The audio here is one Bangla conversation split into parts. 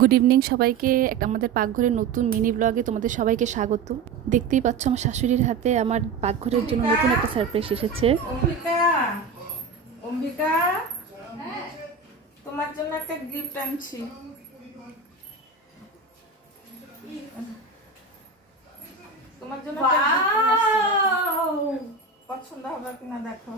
গুড ইভিনিং সবাইকে, একটা আমাদের পাকঘরের নতুন মিনি ব্লগে তোমাদের সবাইকে স্বাগত। দেখতেই পাচ্ছ আমার শাশুড়ির হাতে আমার পাকঘরের জন্য নতুন একটা সারপ্রাইজ এসেছে। অম্বিকা, অম্বিকা, তোমার জন্য একটা গিফট আনছি। তোমার জন্য একটা gift নিয়ে আসছি। পছন্দ হবে কিনা দেখো।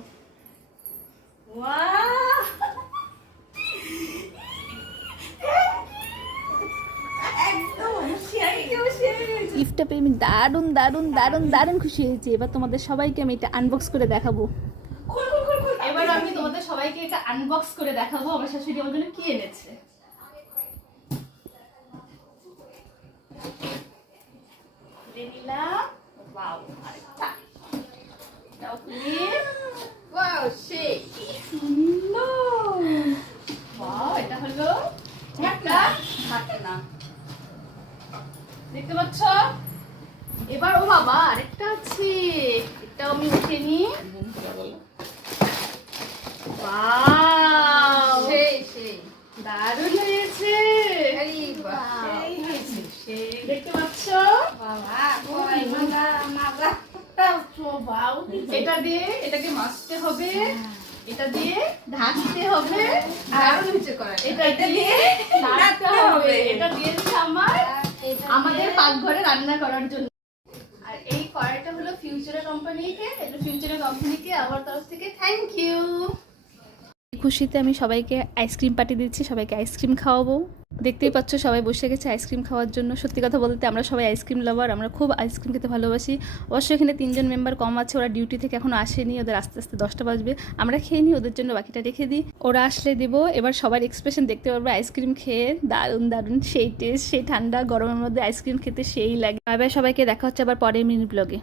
গিফটটা পেয়ে আমি দারুণ দারুণ দারুণ দারুণ খুশি হয়েছি। এবার তোমাদের সবাইকে আমি এটা আনবক্স করে দেখাবো। এবার আমি তোমাদের সবাইকে এটা আনবক্স করে দেখাবো আমার শাশুড়ি আমার জন্য কি এনেছে। ওয়াও, আরেকটা এটাও খুলি। ওয়াও, সেই কি সুন্দর। ওয়াও, এটা হলো একটা ঢাকনা, দেখতে পাচ্ছ। এবার ও বাবা আরেকটা আছে, এটাও আমি উঠে নি। ওয়াও, সেই সেই দারুণ হয়েছে। দেখতে পাচ্ছ, এটা দিয়ে এটাকে মাজতে হবে, এটা দিয়ে ঢাকতে হবে, আর এটা দিয়ে নাড়তে হবে। এটা দিয়েছে আমাদের পাকঘরে রান্না করার জন্য। আর এই কড়াইটা হলো ফিউচারের কোম্পানিকে, এটা ফিউচারের কোম্পানিকে আমার তরফ থেকে থ্যাংক ইউ। খুশিতে আমি সবাইকে আইসক্রিম পার্টি দিচ্ছি, সবাইকে আইসক্রিম খাওয়াবো। দেখতেই পাচ্ছ সবাই বসে গেছে আইসক্রিম খাওয়ার জন্য। সত্যি কথা বলতে আমরা সবাই আইসক্রিম লাভার, আমরা খুব আইসক্রিম খেতে ভালোবাসি। অবশ্য এখানে 3জন মেম্বার কম আছে, ওরা ডিউটি থেকে এখনো আসেনি, ওদের আস্তে আস্তে 10টা বাজবে। আমরা খেয়ে নিই, ওদের জন্য বাকিটা রেখে দিই, ওরা আসলে দেবো। এবার সবার এক্সপ্রেশন দেখতে পারবে আইসক্রিম খেয়ে। দারুণ দারুণ সেই টেস্ট, সেই ঠান্ডা গরমের মধ্যে আইসক্রিম খেতে সেই লাগে। বাই বাই সবাইকে, দেখা হচ্ছে আবার পরের মিনি ব্লগে।